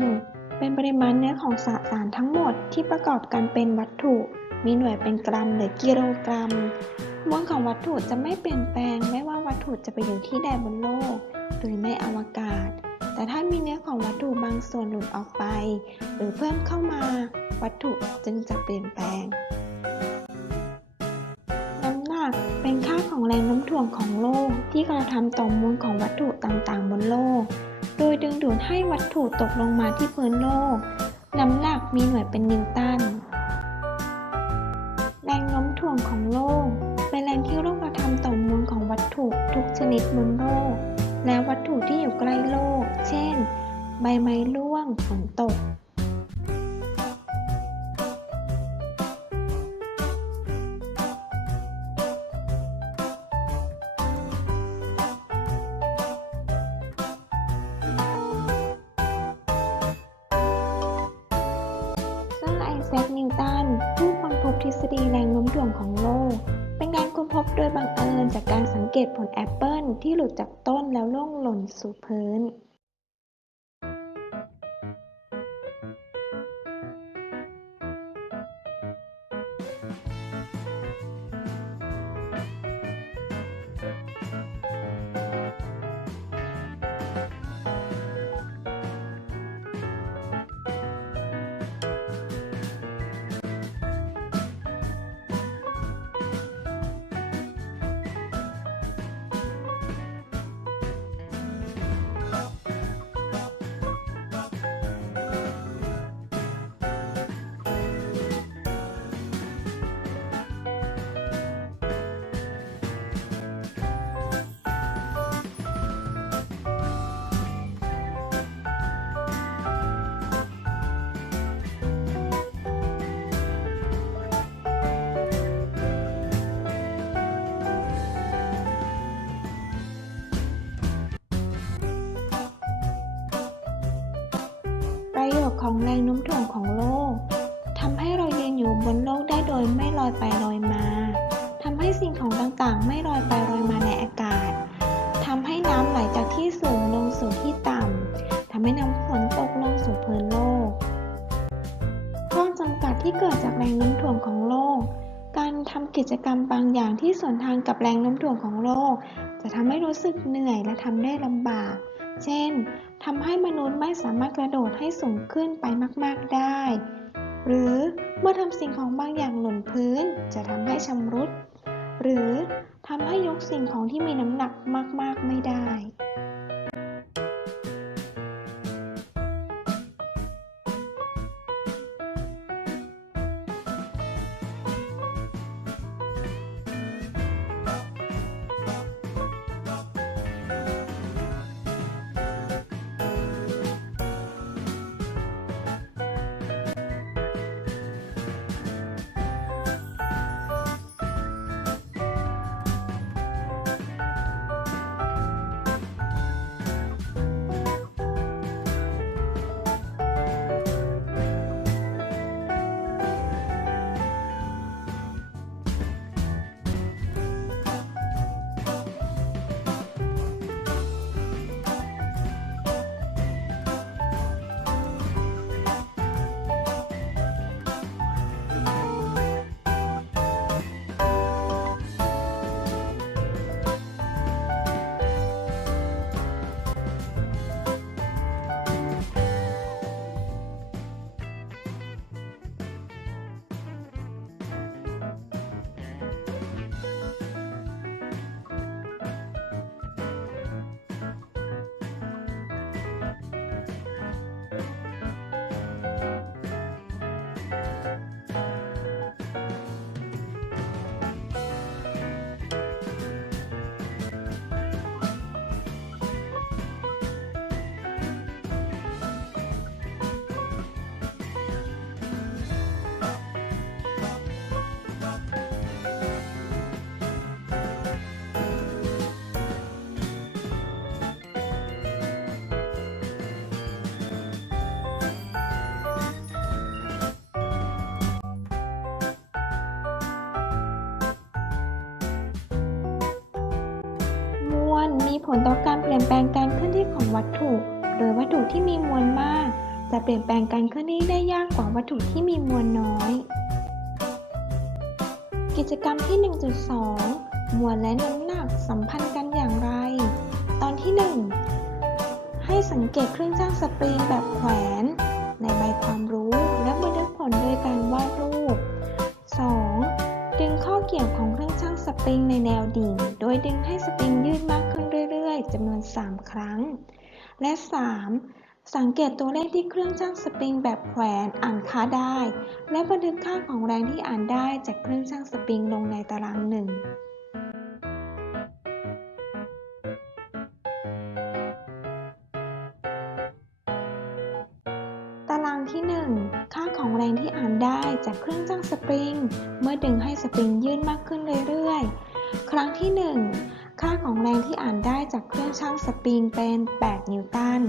ล เป็นปริมาณเนื้อของสสารทั้งหมดที่ประกอบกันเป็นวัตถุ มีหน่วยเป็นกรัมหรือกิโลกรัม มวลของวัตถุจะไม่เปลี่ยนแปลงไม่ว่าวัตถุจะไปอยู่ที่ใดบนโลก หรือในอวกาศ แต่ถ้ามีเนื้อของวัตถุบางส่วนหลุดออกไป หรือเพิ่มเข้ามา วัตถุจึงจะเปลี่ยนแปลงน้ำหนักเป็นค่าของแรงโน้มถ่วงของโลกที่กระทำต่อมวลของวัตถุต่างๆ บนโลก โดยดึงดูดให้วัตถุตกลงมาที่พื้นโลก น้ำหนักมีหน่วยเป็นนิวตัน แรงโน้มถ่วงของโลก เป็นแรงที่โลกกระทำต่อมวลของวัตถุทุกชนิดบนโลก และวัตถุที่อยู่ใกล้โลก เช่น ใบไม้ร่วง ฝนตก ตีแรงโน้มถ่วงของโลก เป็นการค้นพบโดยบังเอิญจากการสังเกตผลแอปเปิลที่หลุดจากต้นแล้วล่วงหล่นสู่พื้น ของแรงโน้มถ่วงของโลกทำให้เรายืนอยู่บนโลกได้โดยไม่ลอยไปลอยมาทำให้สิ่งของต่างๆ ไม่ลอยไปลอยมาในอากาศทำให้น้ำไหลจากที่สูงลงสู่ที่ต่ำทำให้น้ำฝนตกลงสู่พื้นโลกข้อจำกัดที่เกิดจากแรงโน้มถ่วงของโลก การทำกิจกรรมบางอย่างที่สวนทางกับแรงโน้มถ่วงของโลก จะทำให้รู้สึกเหนื่อยและทำได้ลำบาก เช่นทำให้มนุษย์ไม่สามารถกระโดดให้สูงขึ้นไปมาก ๆ ได้ หรือเมื่อทำสิ่งของบางอย่างหล่นพื้น จะทำให้ชำรุด หรือทำให้ยกสิ่งของที่มีน้ำหนักมาก ๆ ไม่ได้ ลมีผลต่อการเปลี่ยนแปลงการเคลื่อนที่ของวัตถุ โดยวัตถุที่มีมวลมาก จะเปลี่ยนแปลงการเคลื่อนที่ได้ยากกว่าวัตถุที่มีมวลน้อย กิจกรรมที่ 1.2 มวลและน้ำหนักสัมพันธ์กันอย่างไร ตอนที่ 1 ให้สังเกตเครื่องชั่งสปริงแบบแขวน ในใบความรู้และบันทึกผลโดยการวาดรูป 2. ดึงข้อเกี่ยวของเครื่องชั่งสปริงในแนวดิ่ง โดยดึงให้ 3 ครั้ง และ 3. สังเกตตัวเลขที่เครื่องชั่งสปริงแบบแขวนอ่านค่าได้ และบันทึกค่าของแรงที่อ่านได้จากเครื่องชั่งสปริงลงในตารางหนึ่งตารางที่ 1 ค่าของแรงที่อ่านได้จากเครื่องชั่งสปริง เมื่อดึงให้สปริงยืดมากขึ้นเรื่อยๆ ครั้งที่ 1 ค่าของแรงที่อ่านได้จากเครื่องชั่งสปริงเป็น 8 นิวตัน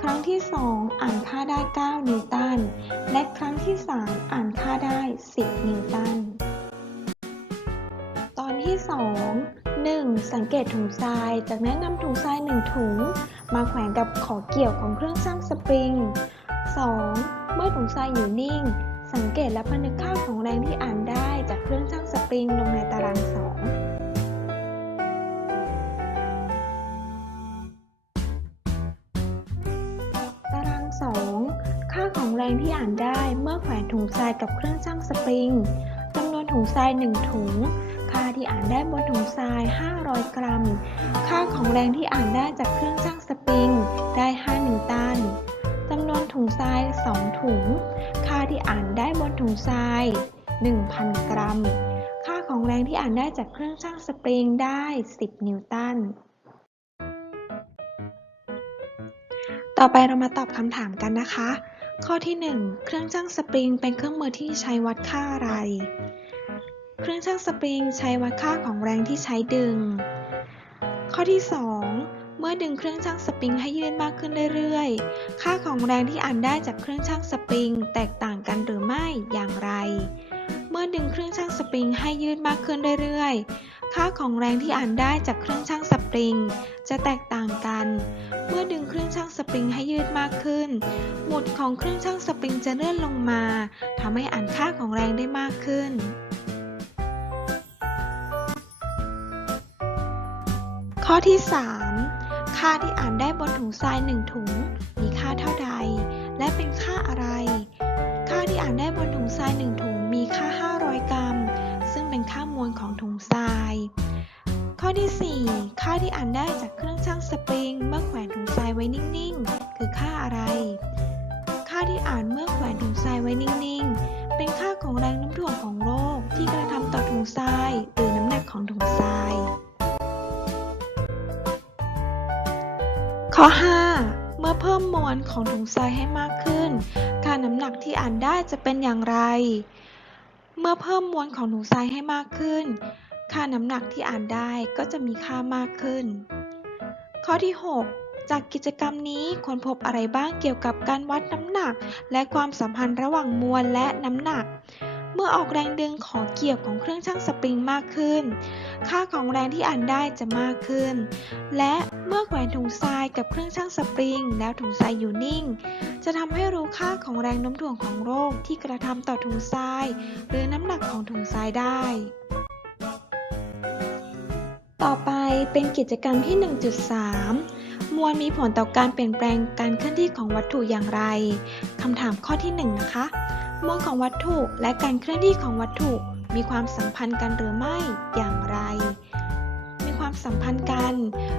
ครั้งที่ 2 อ่านค่าได้ 9 นิวตัน และครั้งที่ 3 อ่านค่าได้ 10 นิวตัน ตอนที่ 2 1. สังเกตถุงทราย จากนั้นนำถุงทราย 1 ถุง มาแขวนกับขอเกี่ยวของเครื่องชั่งสปริง 2. เมื่อถุงทรายอยู่นิ่ง สังเกตและพนึกค่าของแรงที่อ่านได้จากเครื่องชั่งสปริงลงในตาราง 2 ที่อ่านได้เมื่อแขวนถุงทรายกับเครื่องชั่งสปริงจำนวนถุงทราย 1 ถุง ค่าที่อ่านได้บนถุงทราย 500 กรัม ค่าของแรงที่อ่านได้จากเครื่องชั่งสปริง ได้ 5 นิวตันจำนวนถุงทราย 2 ถุง ค่าที่อ่านได้บนถุงทราย 1,000 กรัม ค่าของแรงที่อ่านได้จากเครื่องชั่งสปริงได้ 10 นิวตันต่อไปเรามาตอบคำถามกันนะคะ ข้อที่ 1 เครื่องชั่งสปริงเป็นเครื่องมือที่ใช้วัดค่าอะไร เครื่องชั่งสปริงใช้วัดค่าของแรงที่ใช้ดึง ข้อที่ 2 เมื่อดึงเครื่องชั่งสปริงให้ยืดมากขึ้นเรื่อยๆ ค่าของแรงที่อ่านได้จากเครื่องชั่งสปริงแตกต่างกันหรือไม่อย่างไร เมื่อดึงเครื่องชั่งสปริงให้ยืดมากขึ้นเรื่อยๆ ค่าของแรงที่อ่านได้จากเครื่องชั่งสปริง จะแตกต่างกัน เมื่อดึงเครื่องชั่งสปริงให้ยืดมากขึ้น หมุดของเครื่องชั่งสปริงจะเลื่อนลงมาทำให้อ่านค่าของแรงได้มากขึ้น ข้อที่ 3 ค่าที่อ่านได้บนถุงทราย 1 ถุง มีค่าเท่าใด และเป็นค่าอะไร ค่าที่อ่านได้บนถุงทราย 1 ถุงมีค่า 500 กรัม เป็นค่ามวลของถุงทราย ข้อที่ 4 ค่าที่อ่านได้จากเครื่องชั่งสปริง เมื่อแขวนถุงทรายไว้นิ่งๆ คือค่าอะไร ค่าที่อ่านเมื่อแขวนถุงทรายไว้นิ่งๆ เป็นค่าของแรงโน้มถ่วงของโลกที่กระทำต่อถุงทราย หรือน้ำหนักของถุงทราย ข้อ 5 เมื่อเพิ่มมวลของถุงทรายให้มากขึ้น ค่าน้ำหนักที่อ่านได้จะเป็นอย่างไร เมื่อเพิ่มมวลของหนูทรายให้มากขึ้น ค่าน้ำหนักที่อ่านได้ก็จะมีค่ามากขึ้น ข้อที่ 6 จากกิจกรรมนี้ควรพบอะไรบ้างเกี่ยวกับการวัดน้ำหนัก และความสัมพันธ์ระหว่างมวลและน้ำหนัก เมื่อออกแรงดึงของเกี่ยวของเครื่องชั่งสปริงมากขึ้น ค่าของแรงที่อ่านได้จะมากขึ้น และเมื่อแขวนถุงทรายกับเครื่องชั่งสปริง แล้วถุงทรายอยู่นิ่ง จะทำให้รู้ค่าของแรงโน้มถ่วงของโลกที่กระทำต่อถุงทราย หรือน้ำหนักของถุงทรายได้ ต่อไปเป็นกิจกรรมที่ 1.3มวลมีผลต่อการเปลี่ยนแปลงการเคลื่อนที่ของวัตถุอย่างไร คำถามข้อที่ 1 นะคะ มวลของวัตถุและการเคลื่อนที่ของวัตถุมีความสัมพันธ์กันหรือไม่อย่างไร มีความสัมพันธ์กัน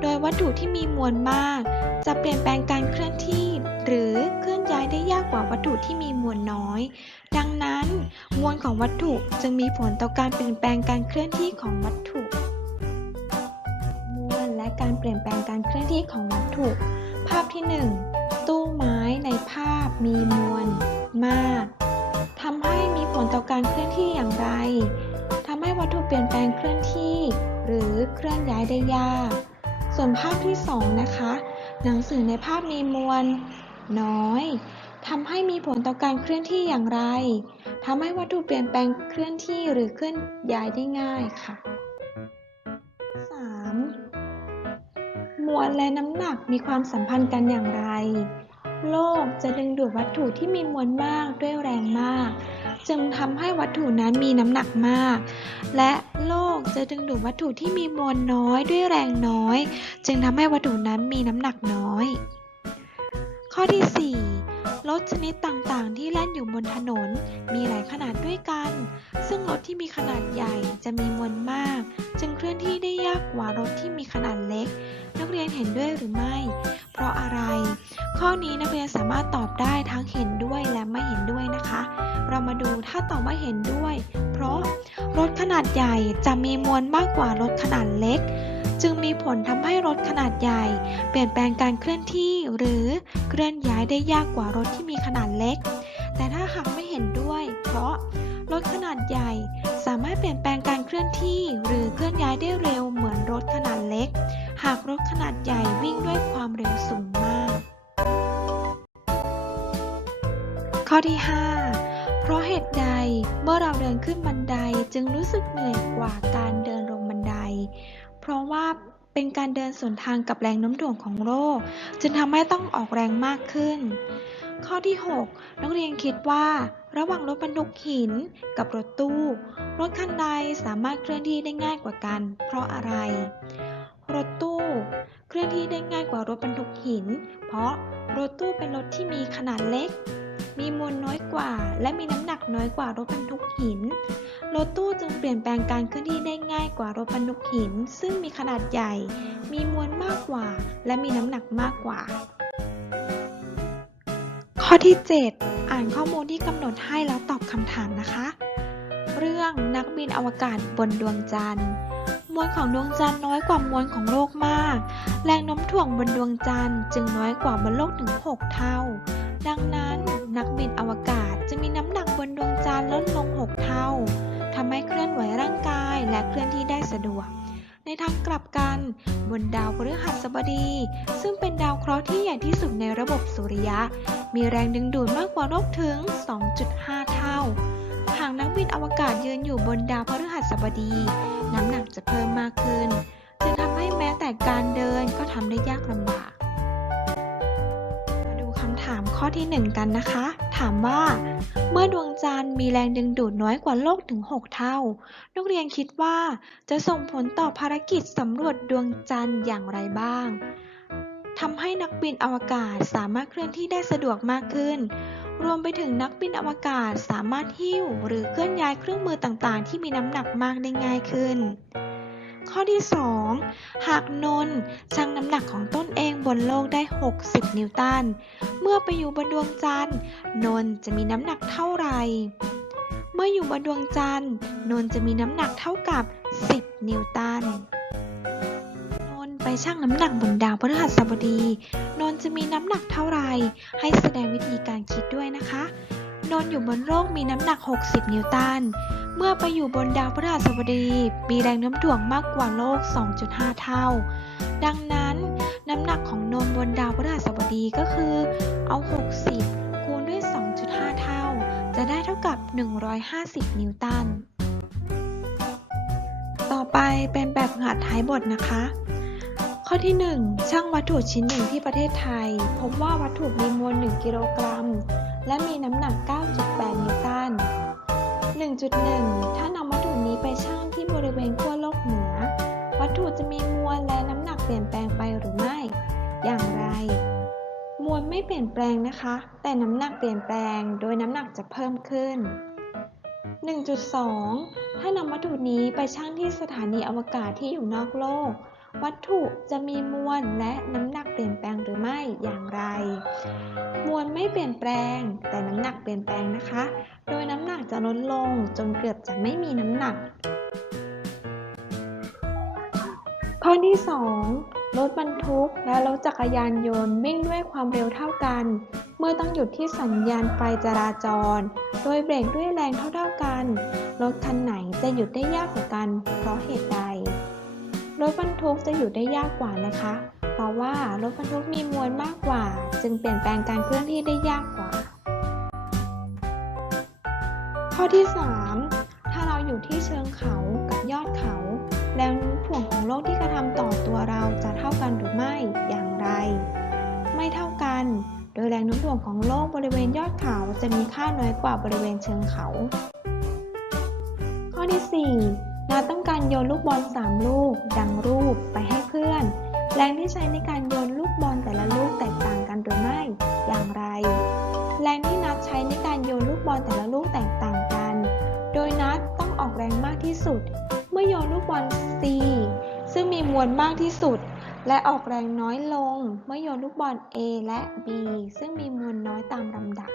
โดยวัตถุที่มีมวลมาก จะเปลี่ยนแปลงการเคลื่อนที่ หรือเคลื่อนย้ายได้ยากกว่าวัตถุที่มีมวลน้อย ดังนั้น มวลของวัตถุจึงมีผลต่อการเปลี่ยนแปลงการเคลื่อนที่ของวัตถุ มวลและการเปลี่ยนแปลงการเคลื่อนที่ของวัตถุ ภาพที่ 1 ตู้ไม้ในภาพมีมวลมาก ทำให้มีผลต่อการเคลื่อนที่อย่างไรทำให้วัตถุเปลี่ยนแปลงเคลื่อนที่ หรือเคลื่อนย้ายได้ยาก ส่วนภาพที่ 2 นะคะ หนังสือในภาพมีมวล น้อยทำให้มีผลต่อการเคลื่อนที่อย่างไรทำให้วัตถุเปลี่ยนแปลงเคลื่อนที่หรือเคลื่อนย้ายได้ง่ายค่ะ 3. มวลและน้ำหนักมีความสัมพันธ์กันอย่างไร โลกจะดึงดูดวัตถุที่มีมวลมากด้วยแรงมาก จึงทำให้วัตถุนั้นมีน้ำหนักมาก และโลกจะดึงดูดวัตถุที่มีมวลน้อยด้วยแรงน้อย จึงทำให้วัตถุนั้นมีน้ำหนักน้อย ข้อที่ 4 รถชนิดต่างๆ ที่แล่นอยู่บนถนน มีหลายขนาดด้วยกัน ซึ่งรถที่มีขนาดใหญ่จะมีมวลมาก จึงเคลื่อนที่ได้ยากกว่ารถที่มีขนาดเล็ก นักเรียนเห็นด้วยหรือไม่ เพราะอะไร ข้อนี้นักเรียนสามารถตอบได้ทั้งเห็นด้วยและไม่เห็นด้วยนะคะ เรามาดูถ้าตอบว่าเห็นด้วย เพราะรถขนาดใหญ่จะมีมวลมากกว่ารถขนาดเล็ก จึงมีผลทำให้รถขนาดใหญ่ เปลี่ยนแปลงการเคลื่อนที่หรือเคลื่อนย้ายได้ยากกว่ารถที่มีขนาดเล็ก แต่ถ้าหากไม่เห็นด้วย เพราะรถขนาดใหญ่ สามารถเปลี่ยนแปลงการเคลื่อนที่หรือเคลื่อนย้ายได้เร็วเหมือนรถขนาดเล็ก หากรถขนาดใหญ่วิ่งด้วยความเร็วสูงมาก ข้อที่ 5 เพราะเหตุใดเมื่อเราเดินขึ้นบันไดจึงรู้สึกเหนื่อยกว่าการเดินลงบันได ราะว่าเป็นการเดินสวนทางกับแรงโน้มถ่วงของโลก จึงทำให้ต้องออกแรงมากขึ้น ข้อที่ 6 นักเรียนคิดว่า ระหว่างรถบรรทุกหินกับรถตู้ รถคันใดสามารถเคลื่อนที่ได้ง่ายกว่ากัน เพราะอะไร รถตู้เคลื่อนที่ได้ง่ายกว่ารถบรรทุกหิน เพราะรถตู้เป็นรถที่มีขนาดเล็ก มีมวลน้อยกว่า และมีน้ำหนักน้อยกว่ารถบรรทุกหิน รถตู้จึงเปลี่ยนแปลงการเคลื่อนที่ได้ง่ายกว่ารถบรรทุกหิน ซึ่งมีขนาดใหญ่ มีมวลมากกว่า และมีน้ำหนักมากกว่า ข้อที่ 7 อ่านข้อมูลที่กำหนดให้แล้วตอบคำถามนะคะ เรื่องนักบินอวกาศบนดวงจันทร์มวลของดวงจันทร์น้อยกว่ามวลของโลกมาก แรงโน้มถ่วงบนดวงจันทร์จึงน้อยกว่าบนโลกถึง 6 เท่า ดังนั้น นักบินอวกาศจะมีน้ำหนักบนดวงจันทร์ลดลง 6 เท่าทำให้เคลื่อนไหวร่างกายและเคลื่อนที่ได้สะดวก ในทางกลับกันบนดาวพฤหัสบดี ซึ่งเป็นดาวเคราะห์ที่ใหญ่ที่สุดในระบบสุริยะ มีแรงดึงดูดมากกว่าโลกถึง 2.5 เท่า หากนักบินอวกาศยืนอยู่บนดาวพฤหัสบดี น้ำหนักจะเพิ่มมากขึ้น จึงทำให้แม้แต่การเดินก็ทำได้ยากลำบาก ข้อที่ 1 กันนะคะ ถามว่า เมื่อดวงจันทร์มีแรงดึงดูดน้อยกว่าโลกถึง 6 เท่า นักเรียนคิดว่าจะส่งผลต่อภารกิจสำรวจดวงจันทร์อย่างไรบ้างทำให้นักบินอวกาศสามารถเคลื่อนที่ได้สะดวกมากขึ้น รวมไปถึงนักบินอวกาศสามารถหิ้ว หรือเคลื่อนย้ายเครื่องมือต่างๆ ที่มีน้ำหนักมากได้ง่ายขึ้น ข้อที่ 2 หากนนท์ชั่งน้ำหนักของตนเองบนโลกได้ 60 นิวตัน เมื่อไปอยู่บนดวงจันทร์ นนท์จะมีน้ำหนักเท่าไหร่ เมื่ออยู่บนดวงจันทร์ นนท์จะมีน้ำหนักเท่ากับ 10 นิวตัน นนท์ไปชั่งน้ำหนักบนดาวพฤหัสบดี นนท์จะมีน้ำหนักเท่าไหร่ ให้แสดงวิธีการคิดด้วยนะคะ นนท์อยู่บนโลกมีน้ำหนัก 60 นิวตัน เมื่อไปอยู่บนดาวพฤหัสบดี มีแรงโน้มถ่วงมากกว่าโลก 2.5 เท่า ดังนั้นน้ำหนักของนนท์บนดาวพฤหัสบดีก็คือ เอา 60 คูณด้วย 2.5 เท่า จะได้เท่ากับ 150 นิวตัน ต่อไปเป็นแบบหัดท้ายบทนะคะ ข้อที่ 1 ช่างวัตถุชิ้นหนึ่งที่ประเทศไทย พบว่าวัตถุมีมวล 1 กิโลกรัม และมีน้ำหนัก 9.8 นิว 1.1 ถ้านำวัตถุนี้ไปชั่งที่บริเวณขั้วโลกเหนือ วัตถุจะมีมวลและน้ำหนักเปลี่ยนแปลงไปหรือไม่ อย่างไร มวลไม่เปลี่ยนแปลงนะคะ แต่น้ำหนักเปลี่ยนแปลง โดยน้ำหนักจะเพิ่มขึ้น 1.2 ถ้านำวัตถุนี้ไปชั่งที่สถานีอวกาศที่อยู่นอกโลก วัตถุจะมีมวลและน้ำหนักเปลี่ยนแปลงหรือไม่อย่างไร มวลไม่เปลี่ยนแปลง แต่น้ำหนักเปลี่ยนแปลงนะคะ โดยน้ำหนักจะลดลงจนเกือบจะไม่มีน้ำหนัก ข้อที่ 2 รถบรรทุกและรถจักรยานยนต์วิ่งด้วยความเร็วเท่ากัน เมื่อต้องหยุดที่สัญญาณไฟจราจร โดยเบรกด้วยแรงเท่าๆกัน รถคันไหนจะหยุดได้ยากกว่ากัน เพราะเหตุใด รถบรรทุกจะหยุดได้ยากกว่านะคะ เพราะว่ารถบรรทุกมีมวลมากกว่า จึงเปลี่ยนแปลงการเคลื่อนที่ได้ยากกว่า ที่ 3 ถ้าเราอยู่ที่เชิงเขากับยอดเขาแรงโน้มถ่วงของโลกที่กระทำต่อตัวเราจะเท่ากันหรือไม่อย่างไร ไม่เท่ากัน โดยแรงโน้มถ่วงของโลกบริเวณยอดเขาจะมีค่าน้อยกว่าบริเวณเชิงเขา ข้อที่ 4 เราต้องการโยนลูกบอล 3 ลูก ดังรูปไปให้เพื่อน แรงที่ใช้ในการโยนลูกบอลแต่ละลูกแตกต่าง สุด เมื่อโยนลูกบอล C ซึ่งมีมวลมากที่สุด และออกแรงน้อยลง เมื่อโยนลูกบอล A และ B ซึ่งมีมวลน้อยตามลำดับ